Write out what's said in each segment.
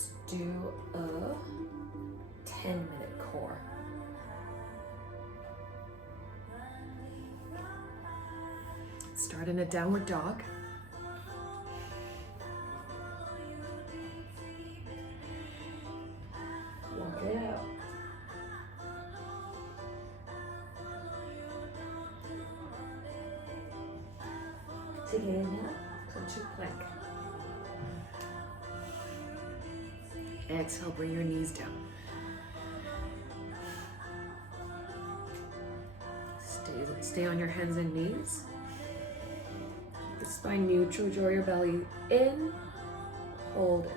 Let's do a 10-minute core. Start in a downward dog. Walk it out. Take an inhale, come to plank. Exhale, bring your knees down. Stay on your hands and knees. Keep the spine neutral, draw your belly in, hold it.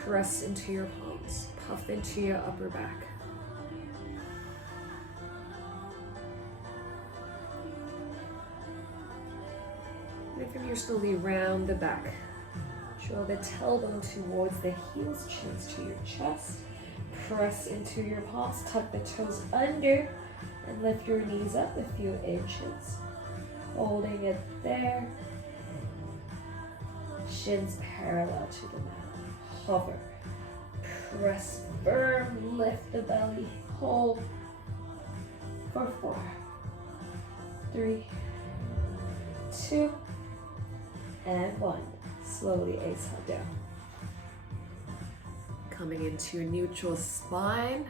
Press into your palms, puff into your upper back. And from here, slowly round the back. Draw the tailbone towards the heels, chins to your chest. Press into your palms, tuck the toes under, and lift your knees up a few inches. Holding it there. Shins parallel to the mat. Hover. Press firm, lift the belly. Hold for 4, 3, 2, and 1. Slowly exhale down. Coming into your neutral spine.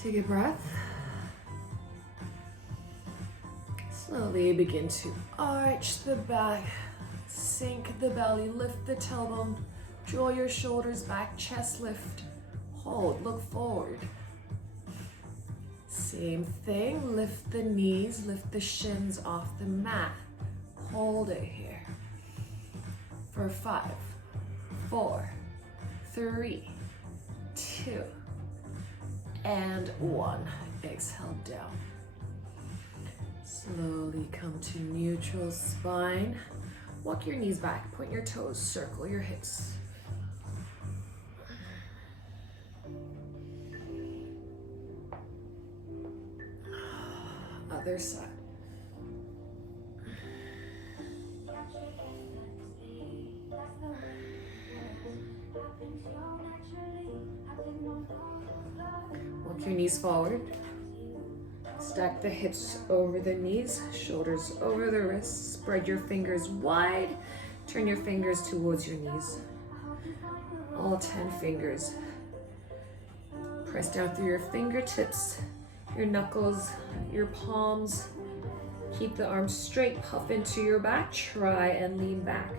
Take a breath. Slowly begin to arch the back, sink the belly, lift the tailbone, draw your shoulders back, chest lift, hold, look forward. Same thing, lift the knees, lift the shins off the mat. Hold it here for 5, 4, 3, 2, and 1. Exhale down. Slowly come to neutral spine. Walk your knees back, point your toes, circle your hips. Other side. Walk your knees forward. Stack the hips over the knees, shoulders over the wrists. Spread your fingers wide. Turn your fingers towards your knees. All 10 fingers. Press down through your fingertips, your knuckles, your palms. Keep the arms straight, puff into your back. Try and lean back.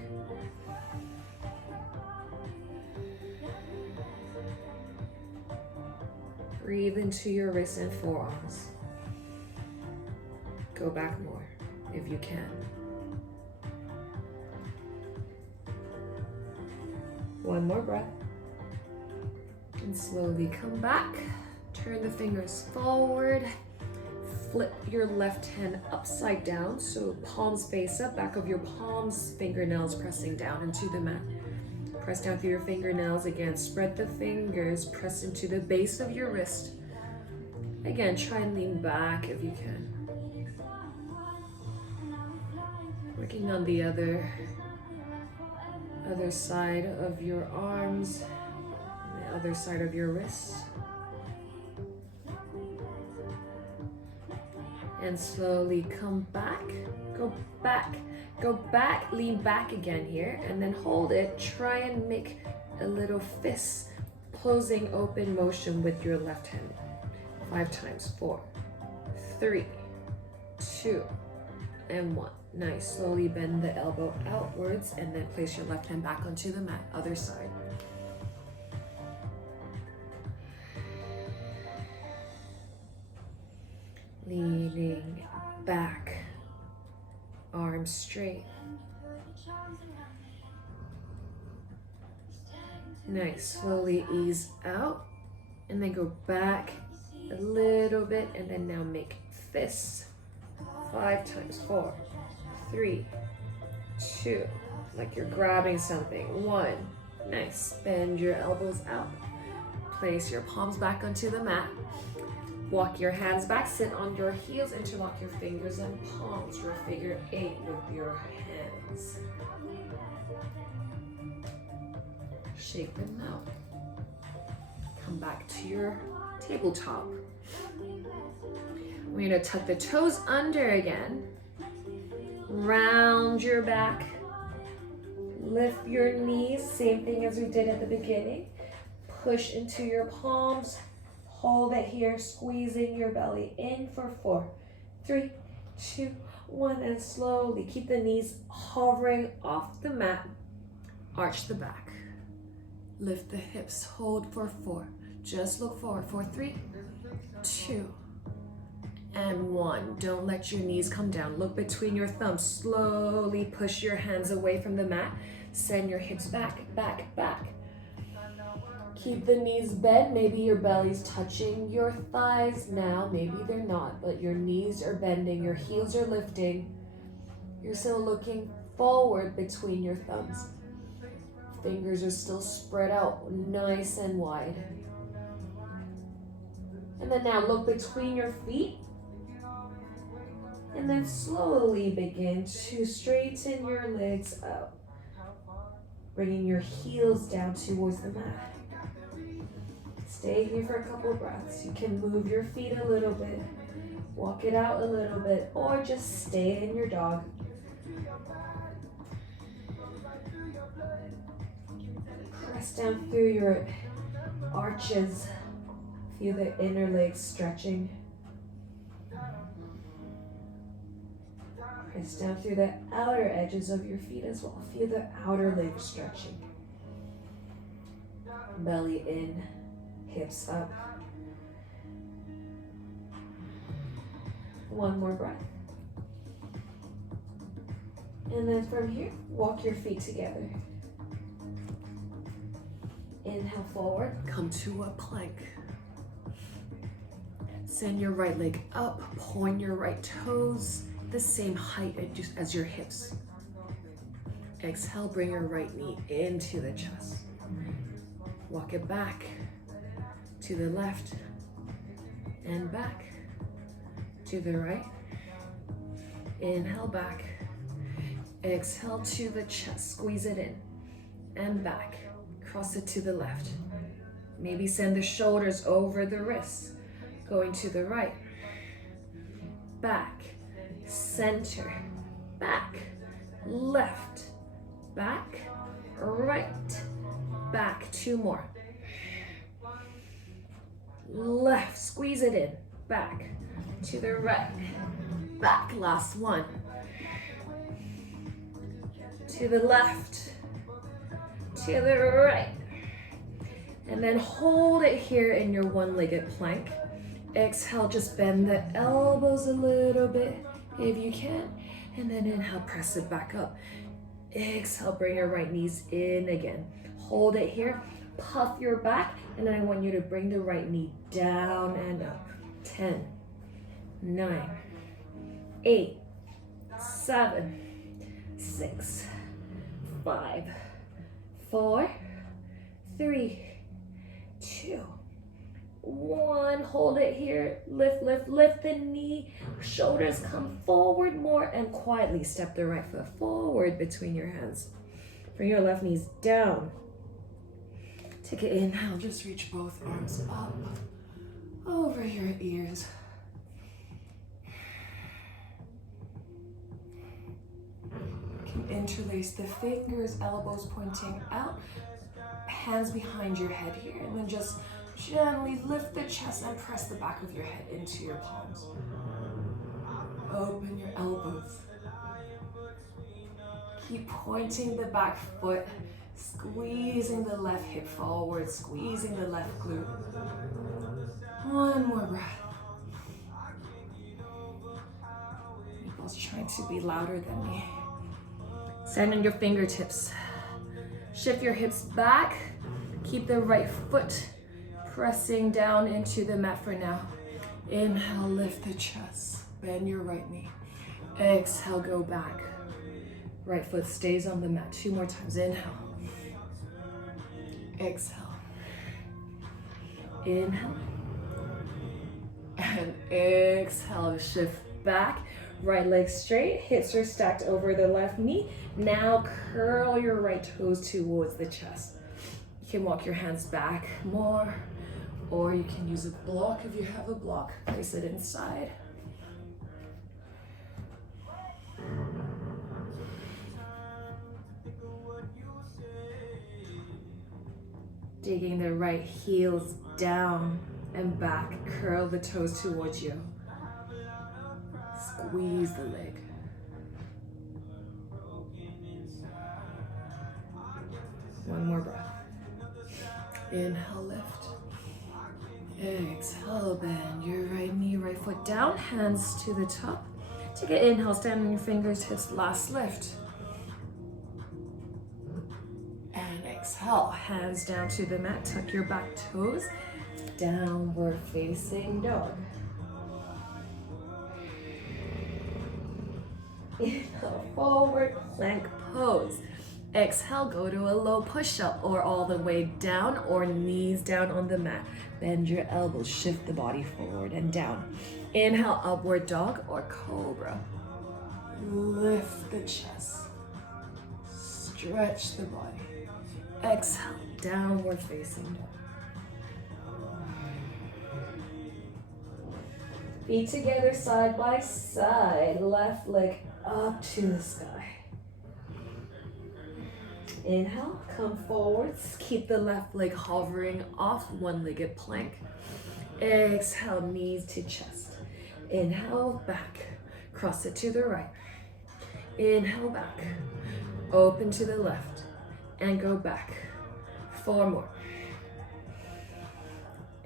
Breathe into your wrists and forearms. Go back more if you can. One more breath. And slowly come back. Turn the fingers forward. Flip your left hand upside down, so palms face up, back of your palms, fingernails pressing down into the mat. Press down through your fingernails again. Spread the fingers, press into the base of your wrist. Again, try and lean back if you can. Working on the other side of your arms, and the other side of your wrists. And slowly come back, go back, lean back again here, and then hold it. Try and make a little fist closing open motion with your left hand. 5 times, 4, 3, 2, and 1. Nice, slowly bend the elbow outwards and then place your left hand back onto the mat, other side. Leaning back, arms straight. Nice, slowly ease out and then go back a little bit and then now make fists. 5 times, 4, 3, 2, like you're grabbing something. 1, nice, bend your elbows out. Place your palms back onto the mat. Walk your hands back, sit on your heels, interlock your fingers and palms for a figure 8 with your hands. Shake them out. Come back to your tabletop. We're gonna tuck the toes under again. Round your back. Lift your knees, same thing as we did at the beginning. Push into your palms. Hold it here, squeezing your belly in for 4, 3, 2, 1, and slowly keep the knees hovering off the mat. Arch the back. Lift the hips, hold for 4. Just look forward for 3, 2, and 1. Don't let your knees come down. Look between your thumbs. Slowly push your hands away from the mat. Send your hips back, back, back. Keep the knees bent. Maybe your belly's touching your thighs now. Maybe they're not, but your knees are bending. Your heels are lifting. You're still looking forward between your thumbs. Fingers are still spread out nice and wide. And then now look between your feet. And then slowly begin to straighten your legs up. Bringing your heels down towards the mat. Stay here for a couple of breaths. You can move your feet a little bit, walk it out a little bit, or just stay in your dog. Press down through your arches. Feel the inner legs stretching. Press down through the outer edges of your feet as well. Feel the outer legs stretching. Belly in, hips up. One more breath. And then from here, walk your feet together. Inhale forward, come to a plank. Send your right leg up, point your right toes the same height as your hips. Exhale, bring your right knee into the chest. Walk it back to the left and back to the right. Inhale back. Exhale to the chest, squeeze it in and back. Cross it to the left. Maybe send the shoulders over the wrists. Going to the right. Back. Center. Back. Left. Back. Right. Back. 2 more. Left. Squeeze it in. Back. To the right. Back. Last one. To the left. To the right. And then hold it here in your one-legged plank. Exhale, just bend the elbows a little bit if you can. And then inhale, press it back up. Exhale, bring your right knees in again. Hold it here, puff your back, and then I want you to bring the right knee down and up. 10, 9, 8, 7, 6, 5, 4, 3, 2, 1. Hold it here. Lift, lift, lift the knee. Shoulders come forward more and quietly step the right foot forward between your hands. Bring your left knees down. Take an inhale. Just reach both arms up over your ears. You can interlace the fingers, elbows pointing out, hands behind your head here, and then just gently lift the chest and press the back of your head into your palms. Open your elbows. Keep pointing the back foot, squeezing the left hip forward, squeezing the left glute. One more breath. People's trying to be louder than me. Stand on your fingertips. Shift your hips back. Keep the right foot pressing down into the mat for now. Inhale, lift the chest. Bend your right knee. Exhale, go back. Right foot stays on the mat. 2 more times. Inhale. Exhale. Inhale. And exhale. Shift back. Right leg straight. Hips are stacked over the left knee. Now curl your right toes towards the chest. can walk your hands back more, or you can use a block if you have a block. Place it inside. Digging the right heels down and back. Curl the toes towards you. Squeeze the leg. One more breath. Inhale, lift. Exhale, bend your right knee, right foot down, hands to the top. Take an inhale, stand on your fingertips, last lift. And exhale, hands down to the mat, tuck your back toes, downward facing dog. Inhale, forward plank pose. Exhale, go to a low push-up or all the way down or knees down on the mat. Bend your elbows, shift the body forward and down. Inhale, upward dog or cobra. Lift the chest. Stretch the body. Exhale, downward facing dog. Feet together, side by side. Left leg up to the sky. Inhale, come forwards. Keep the left leg hovering off one-legged plank. Exhale, knees to chest. Inhale, back. Cross it to the right. Inhale, back. Open to the left. And go back. 4 more.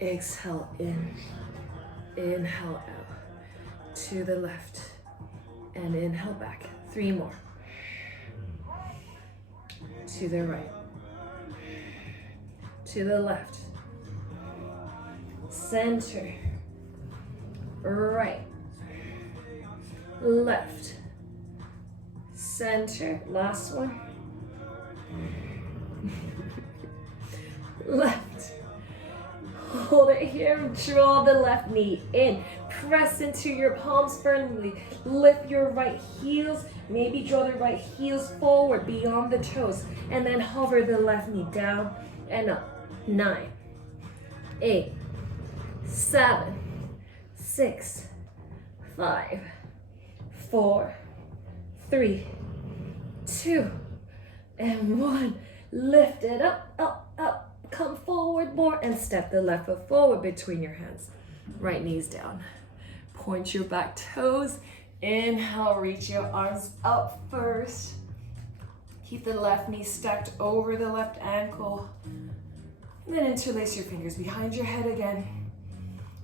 Exhale, in. Inhale, out. To the left. And inhale, back. 3 more. To the right, to the left, center, right, left, center, last one, left, hold it here, draw the left knee in, press into your palms firmly, lift your right heels, maybe draw the right heels forward beyond the toes, and then hover the left knee down and up. 9, 8, 7, 6, 5, 4, 3, 2, and 1. Lift it up, up, up. Come forward more and step the left foot forward between your hands. Right knees down. Point your back toes. Inhale, reach your arms up first. Keep the left knee stacked over the left ankle. And then interlace your fingers behind your head again.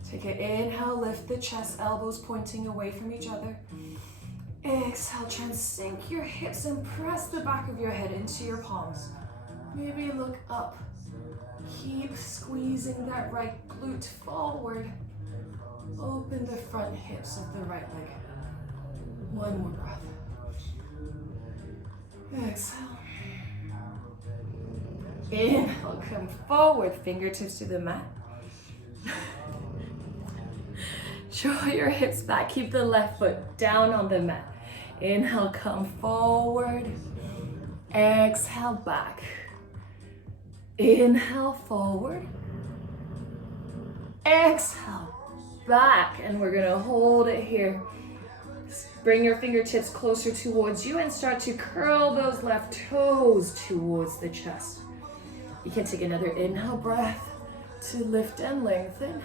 Take an inhale, lift the chest, elbows pointing away from each other. Exhale, try and sink your hips and press the back of your head into your palms. Maybe look up. Keep squeezing that right glute forward. Open the front hips of the right leg. 1 more breath. Exhale. Inhale, come forward, fingertips to the mat. Draw your hips back, keep the left foot down on the mat. Inhale, come forward. Exhale, back. Inhale, forward. Exhale, back. And we're gonna hold it here. Bring your fingertips closer towards you and start to curl those left toes towards the chest. You can take another inhale breath to lift and lengthen.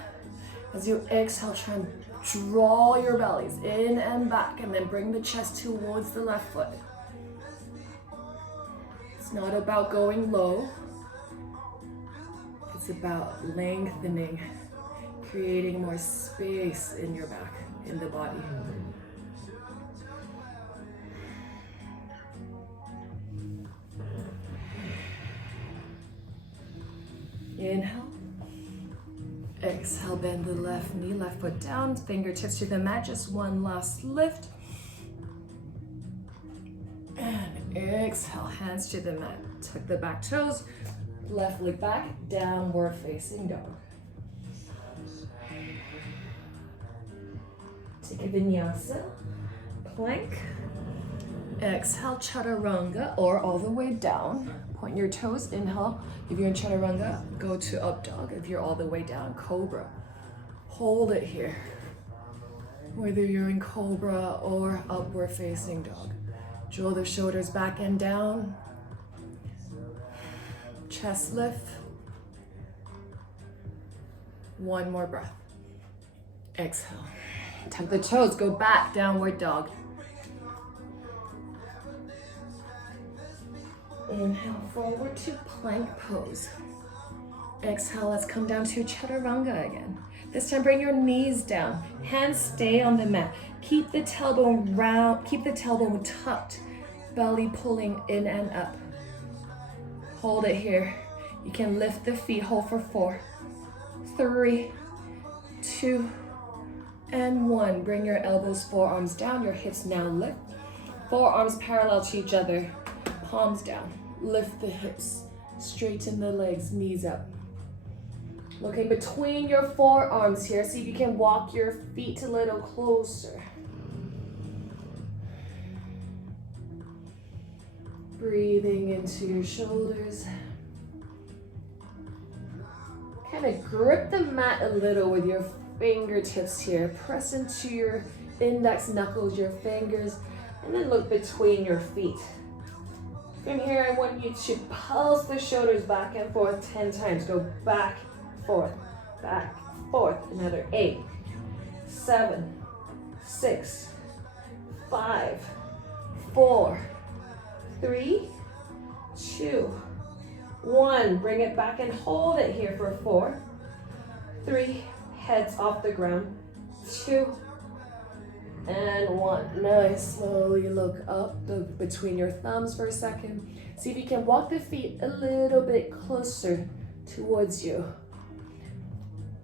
As you exhale, try and draw your bellies in and back, and then bring the chest towards the left foot. It's not about going low. It's about lengthening, creating more space in your back, in the body. Inhale. Exhale, bend the left knee, left foot down, fingertips to the mat, just one last lift. And exhale, hands to the mat. Tuck the back toes, left leg back, downward facing dog. Take a vinyasa, plank. Exhale, chaturanga, or all the way down. Point your toes, inhale. If you're in chaturanga, go to up dog. If you're all the way down, cobra. Hold it here. Whether you're in cobra or upward facing dog. Draw the shoulders back and down. Chest lift. One more breath. Exhale. Tuck the toes, go back, downward dog. Inhale, forward to plank pose. Exhale, let's come down to chaturanga again. This time, bring your knees down. Hands stay on the mat. Keep the tailbone round, keep the tailbone tucked. Belly pulling in and up. Hold it here. You can lift the feet, hold for 4, 3, 2, and 1. Bring your elbows, forearms down, your hips now lift. Forearms parallel to each other, palms down. Lift the hips, straighten the legs, knees up. Looking between your forearms here, see if you can walk your feet a little closer. Breathing into your shoulders. Kind of grip the mat a little with your fingertips here. Press into your index knuckles, your fingers, and then look between your feet. From here, I want you to pulse the shoulders back and forth 10 times. Go back, forth, back, forth. Another 8, 7, 6, 5, 4, 3, 2, 1. Bring it back and hold it here for 4, 3, heads off the ground, 2, and 1. Nice. Slowly look up between your thumbs for a second. See if you can walk the feet a little bit closer towards you.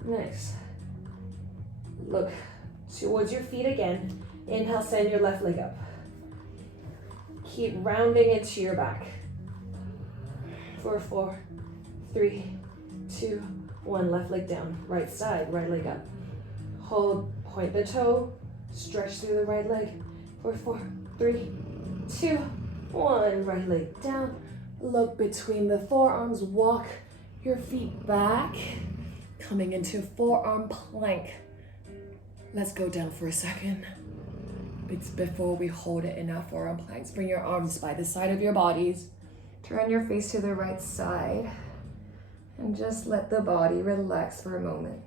Nice. Look towards your feet again. Inhale, send your left leg up. Keep rounding into your back. For 4, 3, 2, 1. Left leg down. Right side, right leg up. Hold, point the toe. Stretch through the right leg. For 4, 3, 2, 1. Right leg down. Look between the forearms. Walk your feet back. Coming into forearm plank. Let's go down for a second. It's before we hold it in our forearm planks. Bring your arms by the side of your bodies. Turn your face to the right side. And just let the body relax for a moment.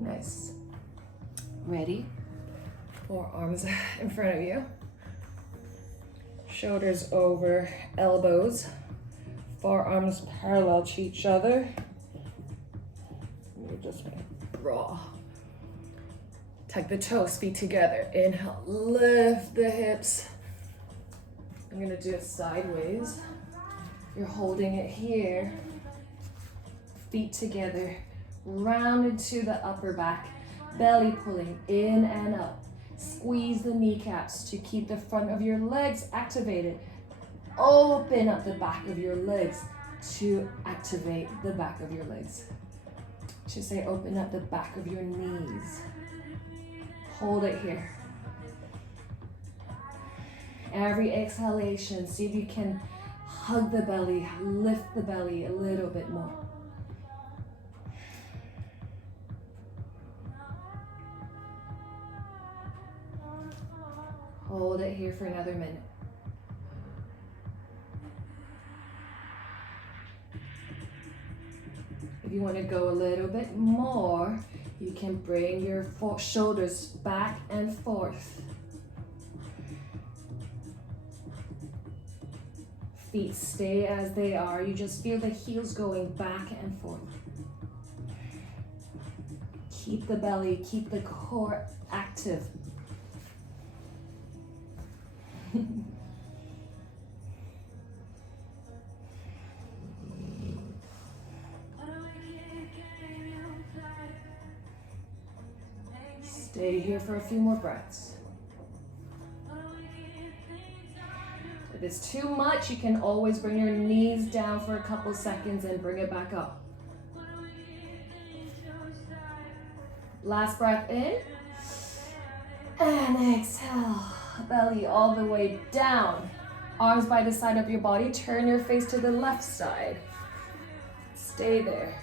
Nice. Ready? Forearms in front of you. Shoulders over elbows. Forearms parallel to each other. You're just gonna draw. Tuck the toes, feet together. Inhale, lift the hips. I'm gonna do it sideways. You're holding it here. Feet together. Round into the upper back. Belly pulling in and up. Squeeze the kneecaps to keep the front of your legs activated. Open up the back of your legs to activate the back of your legs. To say open up the back of your knees. Hold it here. Every exhalation, see if you can hug the belly, lift the belly a little bit more. Hold it here for another minute. If you want to go a little bit more, you can bring your shoulders back and forth. Feet stay as they are. You just feel the heels going back and forth. Keep the belly, keep the core active. Stay here for a few more breaths. At it's too much, you can always bring your knees down for a couple seconds and bring it back up. Last breath in. And exhale. Belly all the way down. Arms by the side of your body. Turn your face to the left side. Stay there.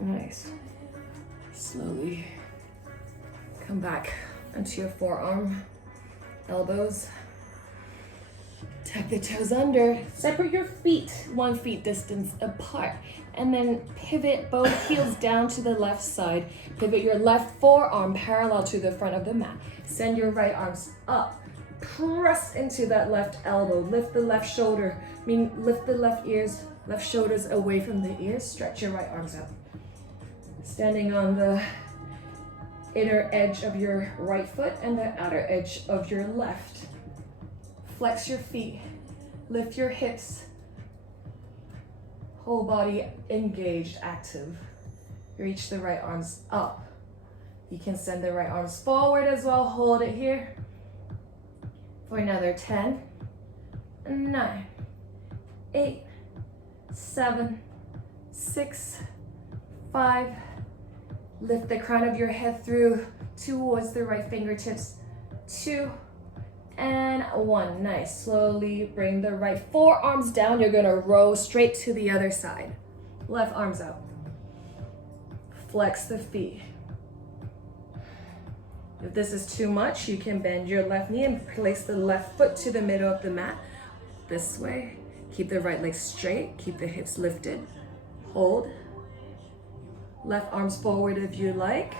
Nice. Slowly come back onto your forearm, elbows. Tuck the toes under. Separate your feet 1 foot distance apart. And then pivot both heels down to the left side. Pivot your left forearm parallel to the front of the mat. Send your right arms up. Press into that left elbow. Lift the left shoulder. Lift the left ears, left shoulders away from the ears. Stretch your right arms out. Standing on the inner edge of your right foot and the outer edge of your left. Flex your feet, lift your hips, whole body engaged, active. Reach the right arms up. You can send the right arms forward as well, hold it here for another 10, 9, 8, 7, 6, 5, lift the crown of your head through towards the right fingertips, 2, and 1. Nice. Slowly bring the right forearms down. You're gonna roll straight to the other side. Left arms out. Flex the feet. If this is too much, you can bend your left knee and place the left foot to the middle of the mat. This way. Keep the right leg straight. Keep the hips lifted. Hold. Left arms forward if you like.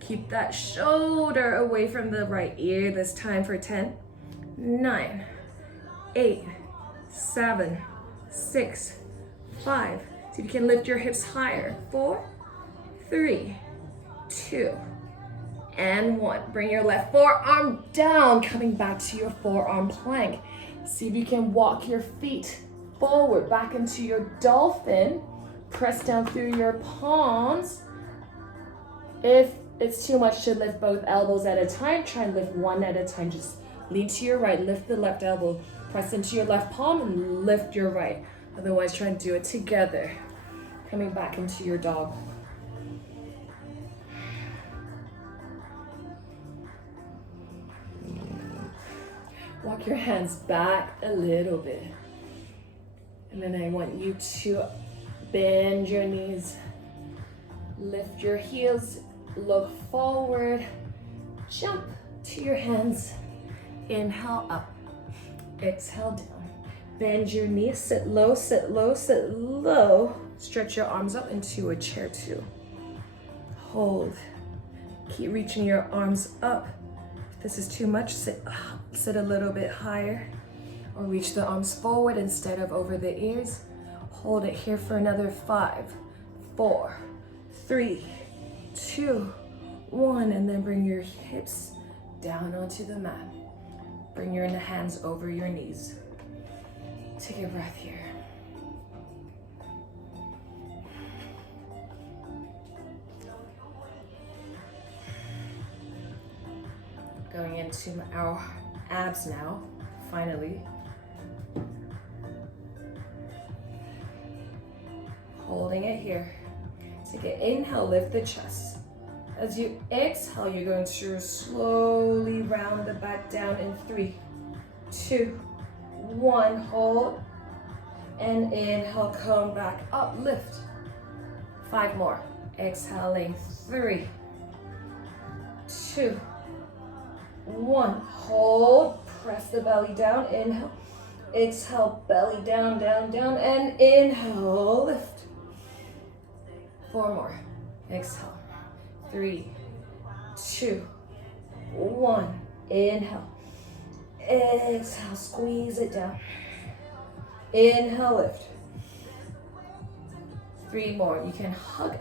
Keep that shoulder away from the right ear this time for 10, 9, 8, 7, 6, 5. See if you can lift your hips higher. 4, 3, 2, and 1. Bring your left forearm down, coming back to your forearm plank. See if you can walk your feet forward, back into your dolphin. Press down through your palms. If it's too much to lift both elbows at a time, try and lift one at a time. Just lean to your right, lift the left elbow, press into your left palm and lift your right. Otherwise, try and do it together. Coming back into your dog. Walk your hands back a little bit. And then I want you to bend your knees, lift your heels, look forward, jump to your hands, inhale up, exhale down, bend your knees, sit low, sit low, sit low, stretch your arms up into a chair 2, hold, keep reaching your arms up. If this is too much, sit a little bit higher, or reach the arms forward instead of over the ears. Hold it here for another 5, 4, 3, 2, 1, and then bring your hips down onto the mat. Bring your hands over your knees. Take a breath here. Going into our abs now, finally. Holding it here. Take an inhale, lift the chest. As you exhale, you're going to slowly round the back down in 3, 2, 1. Hold. And inhale, come back up, lift. 5 more. Exhaling, 3, 2, 1. Hold. Press the belly down. Inhale. Exhale, belly down, down, down. And inhale, lift. 4 more. Exhale. 3, 2, 1. Inhale. Exhale, squeeze it down. Inhale, lift. 3 more. You can hug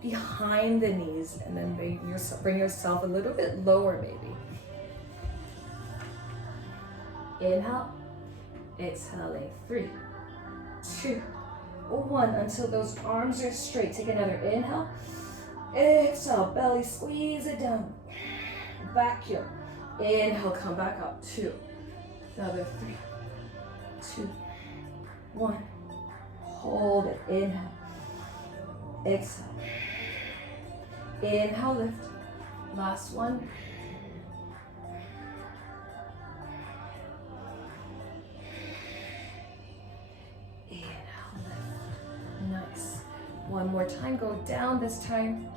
behind the knees and then bring yourself a little bit lower maybe. Inhale. Exhaling. 3, 2, 1, until those arms are straight. Take another inhale. Exhale, belly, squeeze it down. Vacuum. Inhale, come back up. 2, another 3, 2, 1. Hold it. Inhale. Exhale. Inhale, lift. Last one. Inhale, lift. Nice. One more time. Go down this time.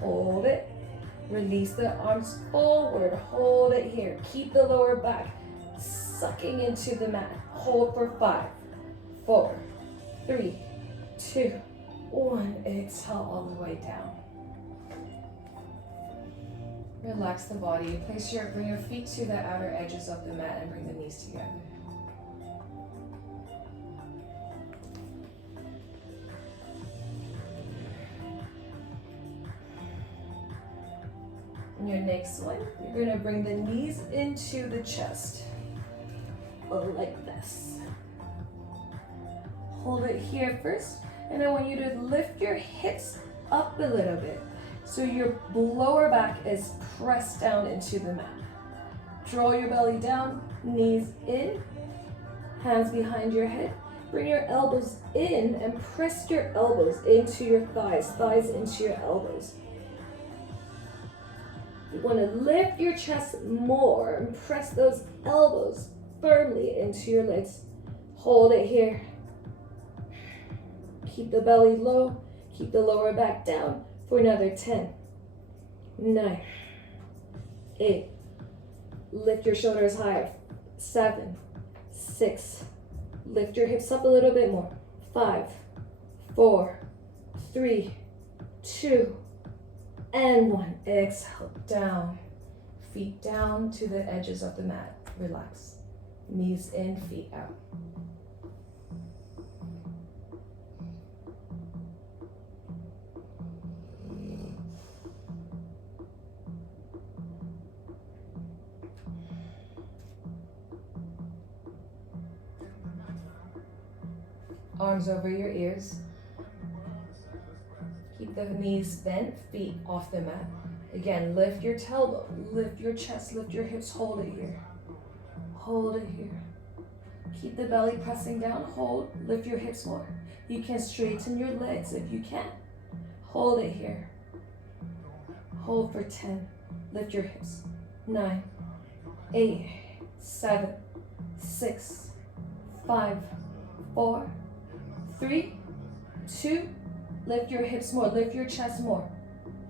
Hold it. Release the arms forward. Hold it here. Keep the lower back sucking into the mat. Hold for 5, 4, 3, 2, 1. Exhale all the way down. Relax the body. Bring your feet to the outer edges of the mat and bring the knees together. In your next one, you're gonna bring the knees into the chest, like this. Hold it here first, and I want you to lift your hips up a little bit so your lower back is pressed down into the mat. Draw your belly down, knees in, hands behind your head. Bring your elbows in and press your elbows into your thighs, thighs into your elbows. You want to lift your chest more and press those elbows firmly into your legs. Hold it here. Keep the belly low. Keep the lower back down for another 10, 9, 8. Lift your shoulders higher. 7, 6. Lift your hips up a little bit more. 5, 4, 3, 2, and 1. Exhale, down. Feet down to the edges of the mat. Relax. Knees in, feet out. Arms over your ears. Keep the knees bent, feet off the mat. Again, lift your tailbone, lift your chest, lift your hips, hold it here. Hold it here. Keep the belly pressing down, hold, lift your hips more. You can straighten your legs if you can. Hold it here. Hold for 10. Lift your hips. 9, 8, 7, 6, 5, 4, 3, 2, lift your hips more, lift your chest more,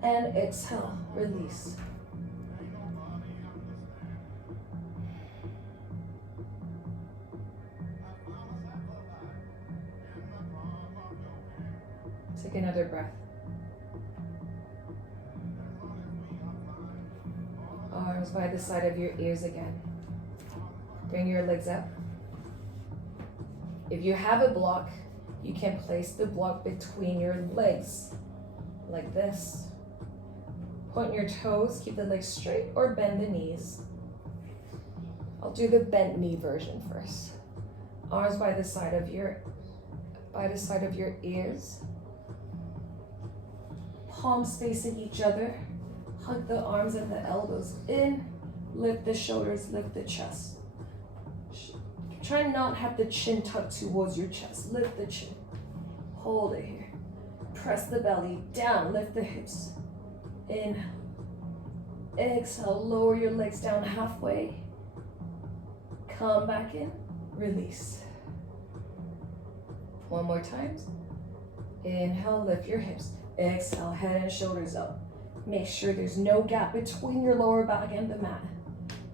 and exhale, release. Take another breath. Arms by the side of your ears again. Bring your legs up. If you have a block, you can place the block between your legs, like this. Point your toes, keep the legs straight, or bend the knees. I'll do the bent knee version first. Arms by the side of your ears. Palms facing each other. Hug the arms and the elbows in. Lift the shoulders, lift the chest. Try not have the chin tucked towards your chest. Lift the chin. Hold it here. Press the belly down. Lift the hips. Inhale. Exhale. Lower your legs down halfway. Come back in. Release. One more time. Inhale. Lift your hips. Exhale. Head and shoulders up. Make sure there's no gap between your lower back and the mat.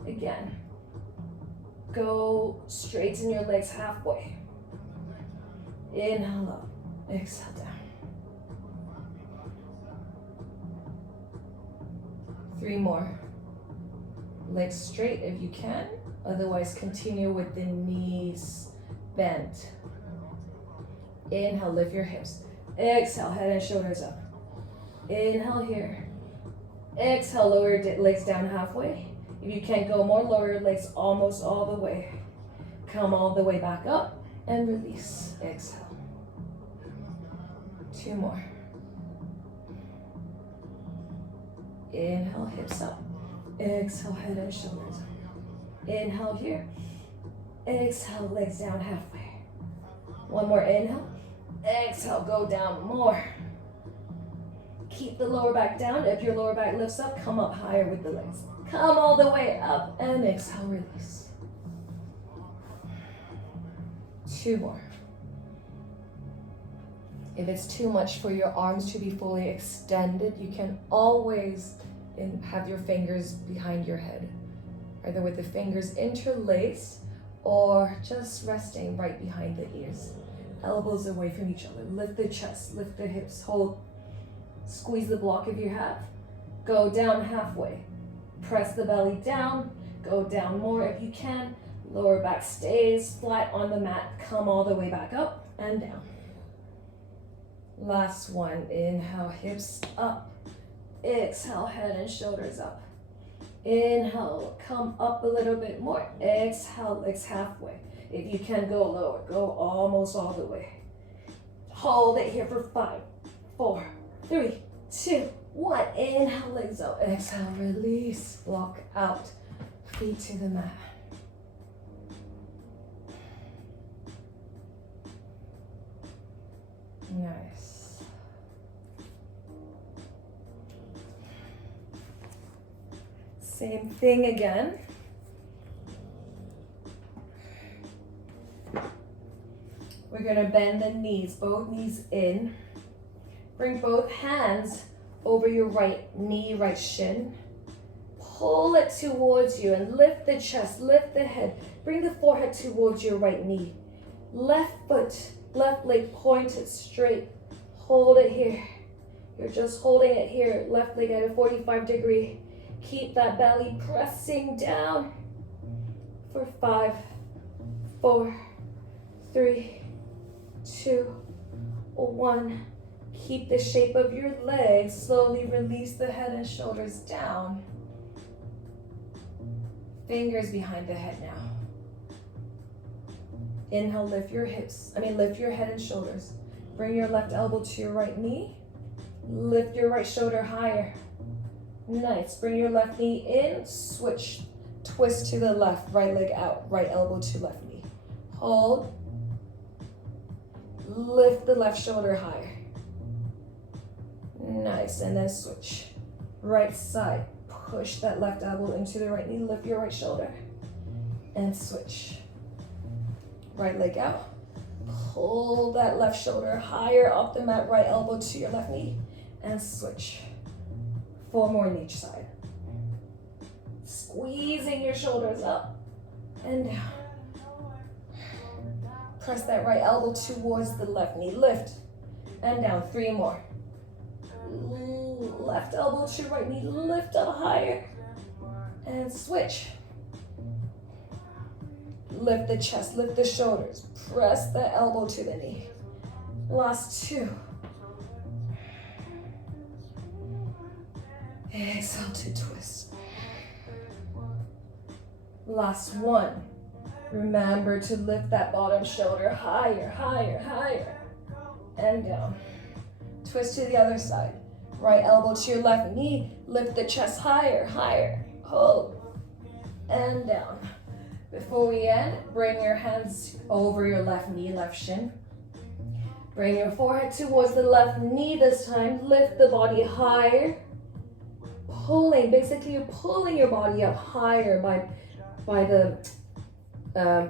Again. Go straighten your legs halfway. Inhale up. Exhale down. 3 more. Legs straight if you can. Otherwise, continue with the knees bent. Inhale, lift your hips. Exhale, head and shoulders up. Inhale here. Exhale, lower your legs down halfway. If you can't go more, lower your legs almost all the way. Come all the way back up and release. Exhale. 2 more. Inhale, hips up. Exhale, head and shoulders. Inhale here. Exhale, legs down halfway. 1 more inhale. Exhale, go down more. Keep the lower back down. If your lower back lifts up, come up higher with the legs. Come all the way up and exhale, release. 2 more. If it's too much for your arms to be fully extended, you can always have your fingers behind your head, either with the fingers interlaced or just resting right behind the ears. Elbows away from each other. Lift the chest, lift the hips, hold. Squeeze the block if you have. Go down halfway. Press the belly down. Go down more if you can. Lower back stays flat on the mat. Come all the way back up and down. Last one. Inhale, hips up. Exhale, head and shoulders up. Inhale, come up a little bit more. Exhale, legs halfway. If you can go lower, go almost all the way. Hold it here for 5, 4, 3, 2, 1. Inhale, legs out. Exhale, release. Block out. Feet to the mat. Nice. Same thing again. We're gonna bend the knees, both knees in. Bring both hands over your right knee, right shin. Pull it towards you and lift the chest, lift the head. Bring the forehead towards your right knee. Left foot, left leg pointed straight. Hold it here. You're just holding it here. Left leg at a 45-degree. Keep that belly pressing down for 5, 4, 3, 2, 1. Keep the shape of your legs. Slowly release the head and shoulders down. Fingers behind the head now. Inhale, lift your lift your head and shoulders. Bring your left elbow to your right knee. Lift your right shoulder higher. Nice. Bring your left knee in. Switch. Twist to the left. Right leg out. Right elbow to left knee. Hold. Lift the left shoulder higher. Nice. And then switch. Right side. Push that left elbow into the right knee. Lift your right shoulder. And switch. Right leg out. Pull that left shoulder higher off the mat. Right elbow to your left knee. And switch. 4 more on each side. Squeezing your shoulders up and down. Press that right elbow towards the left knee. Lift and down. 3 more. Left elbow to right knee. Lift up higher and switch. Lift the chest, lift the shoulders. Press the elbow to the knee. Last 2. Exhale to twist. Last 1. Remember to lift that bottom shoulder higher, higher, higher, and down. Twist to the other side. Right elbow to your left knee. Lift the chest higher, higher. Hold. And down. Before we end, bring your hands over your left knee, left shin. Bring your forehead towards the left knee this time. Lift the body higher. Pulling, basically you're pulling your body up higher by the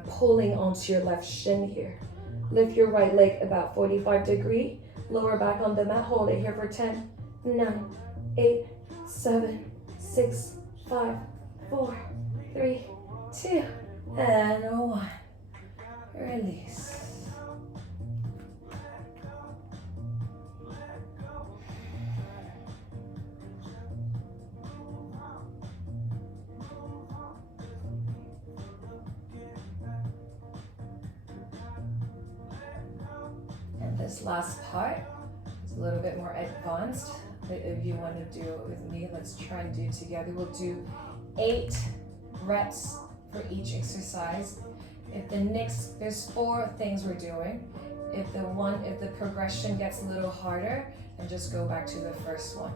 pulling onto your left shin here. Lift your right leg about 45-degree. Lower back on the mat. Hold it here for 10, 9, 8, 7, 6, 5, 4, 3, 2, and 1. Release. And this last part is a little bit more advanced, but if you want to do it with me, let's try and do it together. We'll do 8 reps for each exercise. There's 4 things we're doing. If the progression gets a little harder, then just go back to the first one.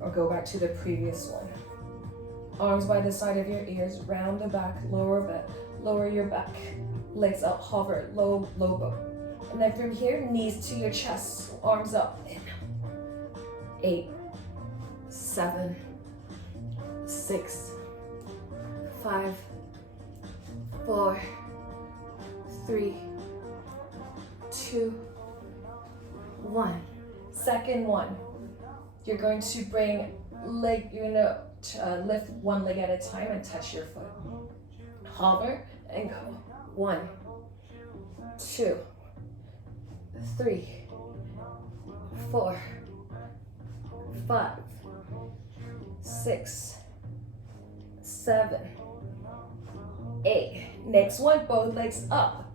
Or go back to the previous one. Arms by the side of your ears, round the back, lower your back. Legs up, hover, low bow. And then from here, knees to your chest, arms up. In. 8, 7, 6, 5, 4, 3, 2, 1. Second one. You're going to lift one leg at a time and touch your foot. Hover and go. 1, 2, 3, 4, 5, 6, 7, 8. Next one, both legs up.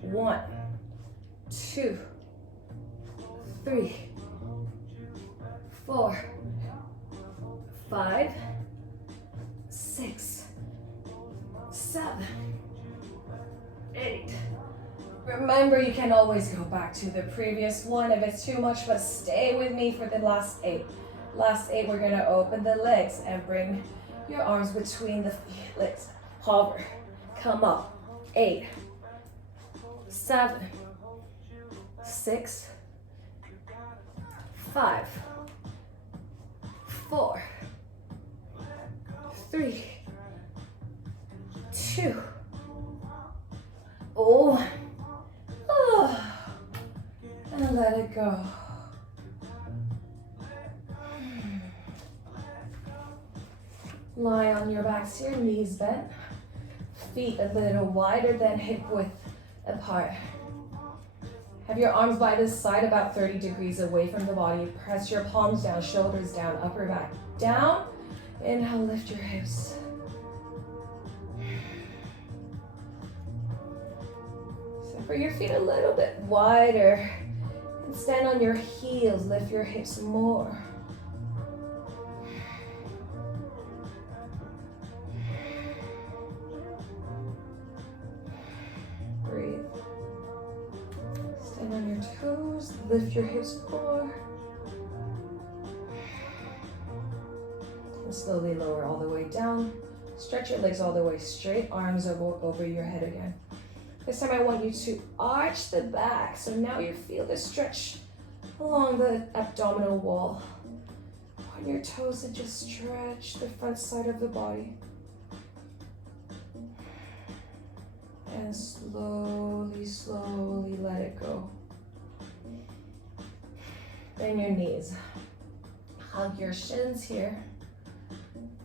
1, 2, 3, 4, 5, 6, 7, 8. Remember, you can always go back to the previous one if it's too much, but stay with me for the last 8. Last 8, we're gonna open the legs and bring your arms between the legs. Hover, come up. 8, 7, 6, 5, 4, 3, 2, 1. And let it go. Lie on your backs here, knees bent. Feet a little wider than hip width apart. Have your arms by the side about 30 degrees away from the body. Press your palms down, shoulders down, upper back down. Inhale, lift your hips. For your feet a little bit wider and stand on your heels, lift your hips more. Breathe. Stand on your toes, lift your hips more. And slowly lower all the way down. Stretch your legs all the way straight, arms over your head again. This time I want you to arch the back. So now you feel the stretch along the abdominal wall. On your toes and just stretch the front side of the body. And slowly, slowly let it go. Bend your knees. Hug your shins here.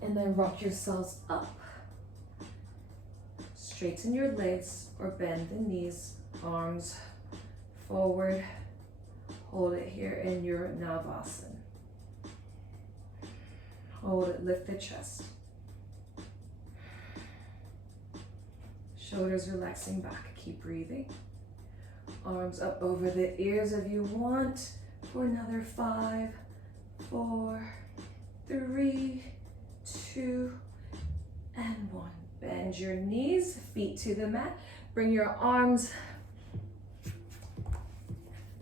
And then rock yourselves up. Straighten your legs or bend the knees, arms forward. Hold it here in your Navasana. Hold it, lift the chest. Shoulders relaxing back, keep breathing. Arms up over the ears if you want for another 5, 4, 3, 2, and 1. Bend your knees, feet to the mat. Bring your arms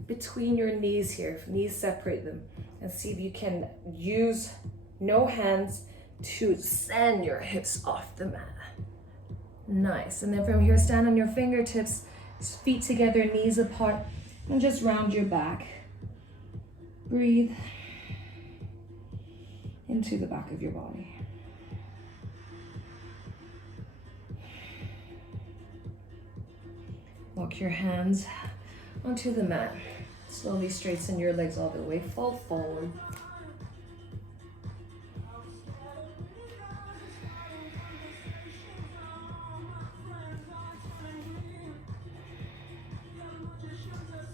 between your knees here. Knees, separate them. And see if you can use no hands to send your hips off the mat. Nice. And then from here, stand on your fingertips, feet together, knees apart, and just round your back. Breathe into the back of your body. Walk your hands onto the mat. Slowly straighten your legs all the way. Fold forward.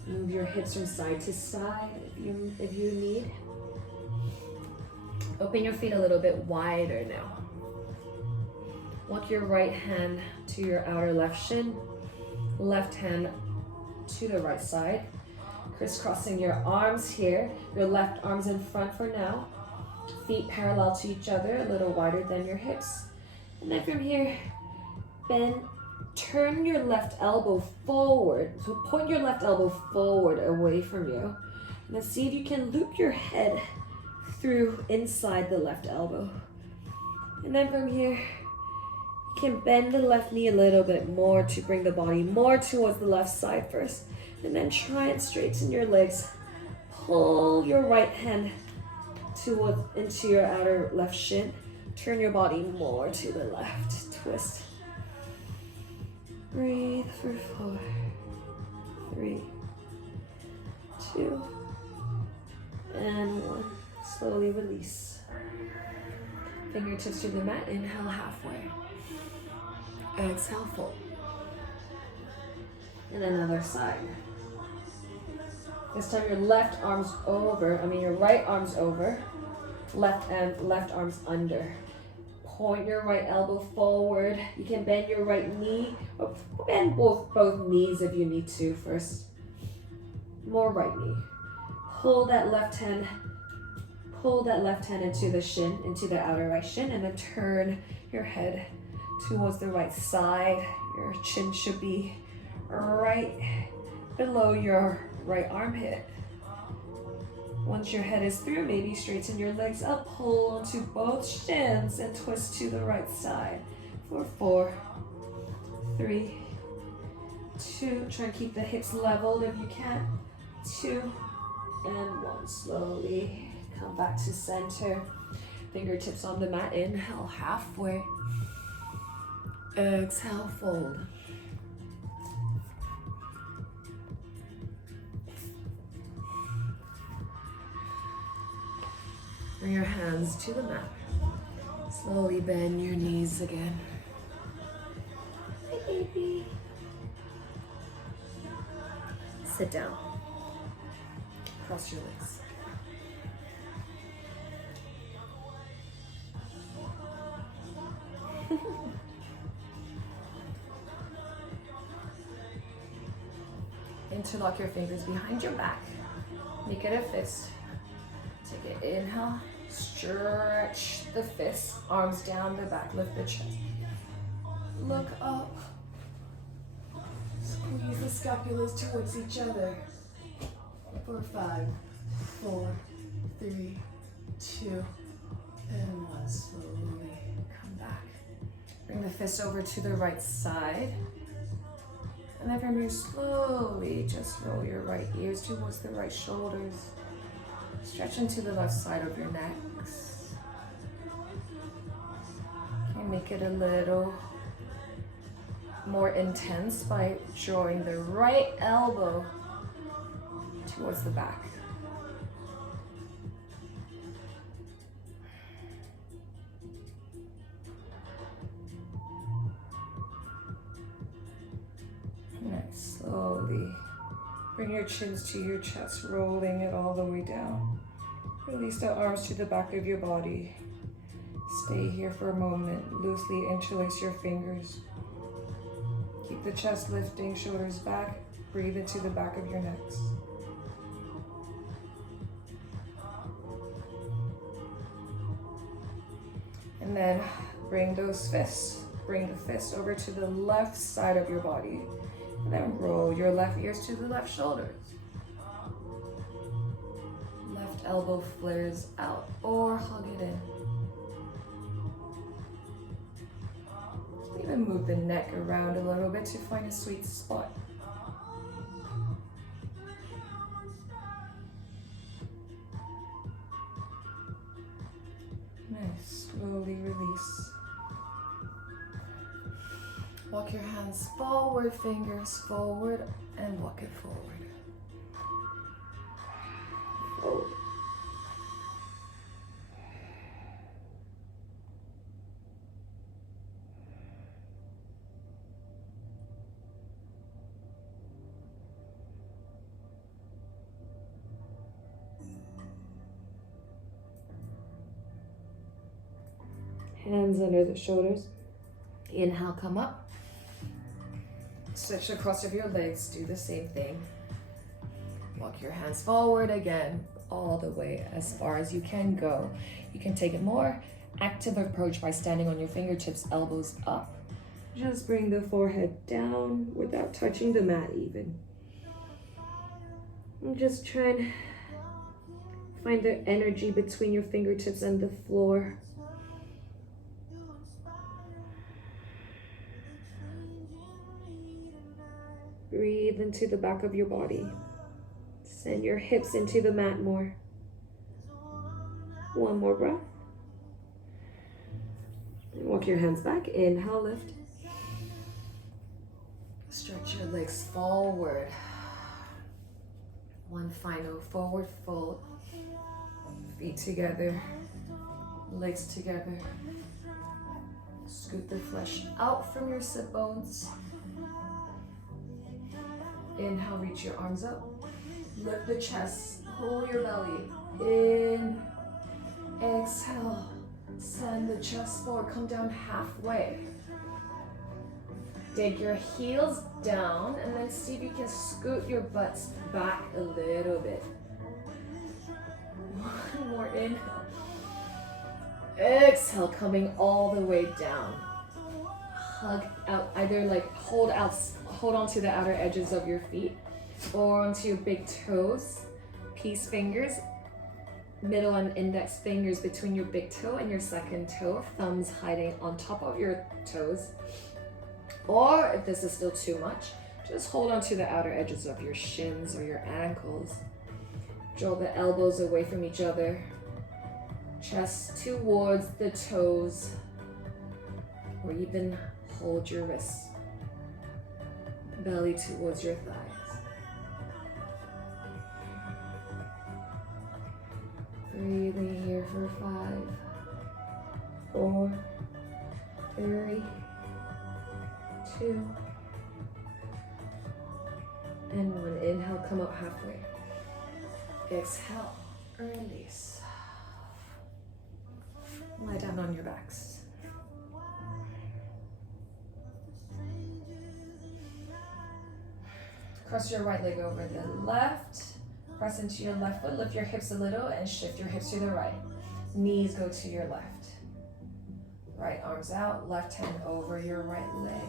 Move your hips from side to side if you need. Open your feet a little bit wider now. Walk your right hand to your outer left shin. Left hand to the right side. Crisscrossing your arms here. Your left arm's in front for now. Feet parallel to each other, a little wider than your hips. And then from here, bend, turn your left elbow forward. So point your left elbow forward away from you. And then see if you can loop your head through inside the left elbow. And then from here, you can bend the left knee a little bit more to bring the body more towards the left side first. And then try and straighten your legs. Pull your right hand into your outer left shin. Turn your body more to the left. Twist. Breathe for 4, 3, 2, and 1. Slowly release. Fingertips to the mat. Inhale halfway. Exhale fold. And another side. This time your left arm's over. Your right arm's over. Left arm's under. Point your right elbow forward. You can bend your right knee, or bend both knees if you need to first. More right knee. Pull that left hand into the shin, into the outer right shin, and then turn your head towards the right side. Your chin should be right below your right armpit. Once your head is through, maybe straighten your legs up, pull onto both shins and twist to the right side for 4, 3, 2. Try and keep the hips leveled if you can. 2 and 1. Slowly come back to center. Fingertips on the mat. Inhale halfway. Exhale fold. Bring your hands to the mat. Slowly bend your knees again. Hi, baby. Sit down. Cross your legs. Interlock your fingers behind your back. Make it a fist. Take it, inhale, stretch the fist, arms down the back, lift the chest. Look up. Squeeze the scapulas towards each other. For 5, 4, 3, 2, and 1. Slowly come back. Bring the fist over to the right side. And then from here, slowly just roll your right ears towards the right shoulders. Stretch into the left side of your necks. And make it a little more intense by drawing the right elbow towards the back. Nice. Slowly bring your chins to your chest, rolling it all the way down. Release the arms to the back of your body. Stay here for a moment. Loosely interlace your fingers. Keep the chest lifting, shoulders back. Breathe into the back of your necks. And then bring those fists. Bring the fist over to the left side of your body. And then roll your left ears to the left shoulders. Left elbow flares out or hug it in. Even move the neck around a little bit to find a sweet spot. Nice. Slowly release. Walk your hands forward, fingers forward, and walk it forward. Fold. Hands under the shoulders. Inhale, come up. Switch across of your legs, do the same thing. Walk your hands forward again, all the way as far as you can go. You can take a more active approach by standing on your fingertips, elbows up. Just bring the forehead down without touching the mat even. And just try and find the energy between your fingertips and the floor. Breathe into the back of your body. Send your hips into the mat more. One more breath. And walk your hands back. Inhale, lift. Stretch your legs forward. One final forward fold. Feet together. Legs together. Scoot the flesh out from your sit bones. Inhale, reach your arms up. Lift the chest. Pull your belly. In. Exhale. Send the chest forward. Come down halfway. Dig your heels down and then see if you can scoot your butts back a little bit. One more inhale. Exhale, coming all the way down. Hug out, either like hold on to the outer edges of your feet or onto your big toes. Peace fingers, middle and index fingers between your big toe and your second toe. Thumbs hiding on top of your toes. Or if this is still too much, just hold on to the outer edges of your shins or your ankles. Draw the elbows away from each other. Chest towards the toes. Or even hold your wrists. Belly towards your thighs. Breathing here for 5, 4, 3, 2, and 1. Inhale, come up halfway. Exhale, release. Lie down on your backs. Cross your right leg over the left. Press into your left foot. Lift your hips a little and shift your hips to the right. Knees go to your left. Right arms out. Left hand over your right leg.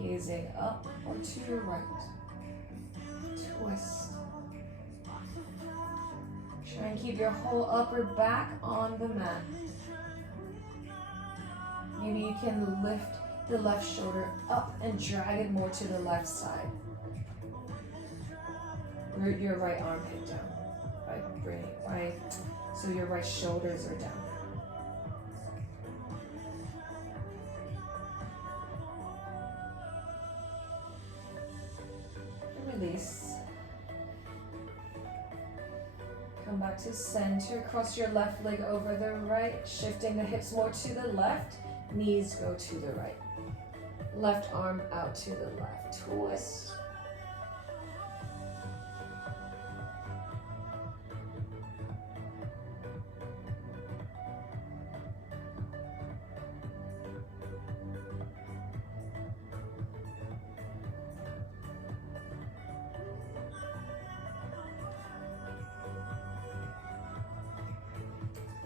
Gazing up or to your right. Twist. Try and keep your whole upper back on the mat. Maybe you can lift the left shoulder up and drag it more to the left side. Root your right armpit down by bringing it right, so your right shoulders are down. Release. Come back to center. Cross your left leg over the right, shifting the hips more to the left. Knees go to the right. Left arm out to the left. Twist.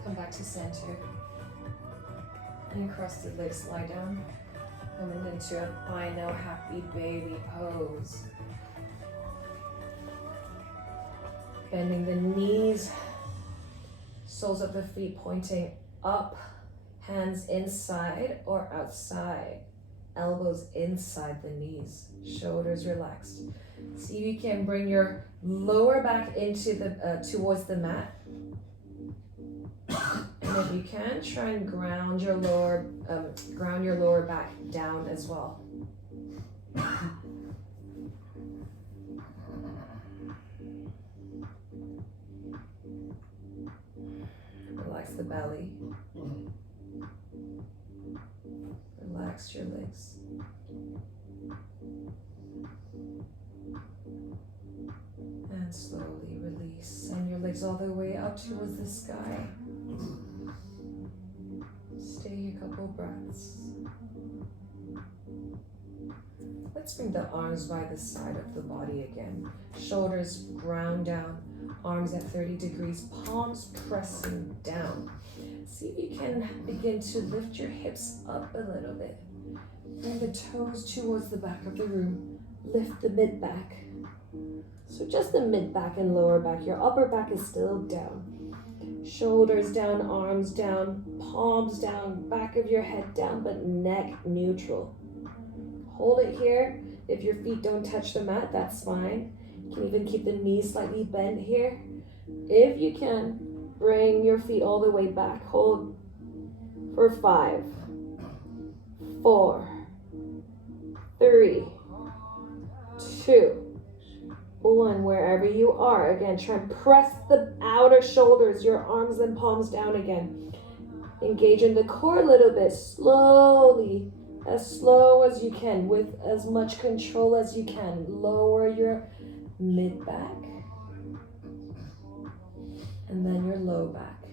Come back to center. And cross the legs, lie down. Coming into a final happy baby pose. Bending the knees, soles of the feet pointing up, hands inside or outside, elbows inside the knees, shoulders relaxed. See if you can bring your lower back into the towards the mat. And if you can, try and ground your lower back down as well. Relax the belly. Relax your legs. And slowly release. Send your legs all the way up towards the sky. Stay a couple breaths. Let's bring the arms by the side of the body again. Shoulders ground down, arms at 30 degrees, palms pressing down. See if you can begin to lift your hips up a little bit. Bring the toes towards the back of the room. Lift the mid back. So just the mid back and lower back. Your upper back is still down. Shoulders down, arms down, palms down, back of your head down, but neck neutral. Hold it here. If your feet don't touch the mat, that's fine. You can even keep the knees slightly bent here. If you can, bring your feet all the way back. Hold for 5, 4, 3, 2, 1. Wherever you are, again, try and press the outer shoulders, your arms and palms down again. Engage in the core a little bit, slowly, as slow as you can, with as much control as you can. Lower your mid back, and then your low back.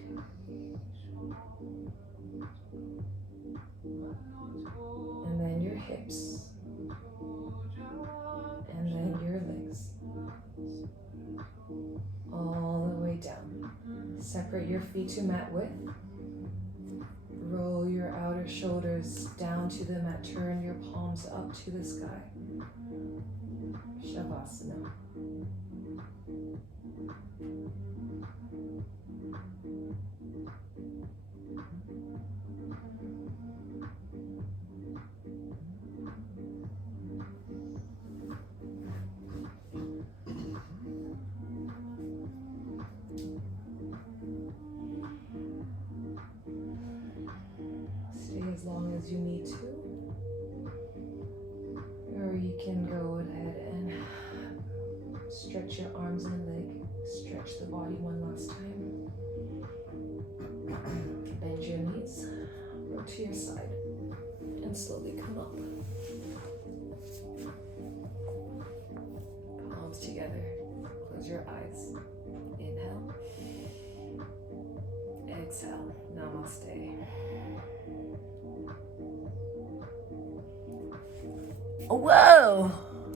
And then your hips. And then your legs. All the way down. Separate your feet to mat width. Roll your outer shoulders down to the mat. Turn your palms up to the sky. Shavasana. Stay as long as you need to, or you can go ahead and stretch your arms and leg, stretch the body one last time. Bend your knees, roll to your side, and slowly come up. Palms together, close your eyes. Inhale, exhale, namaste. Whoa!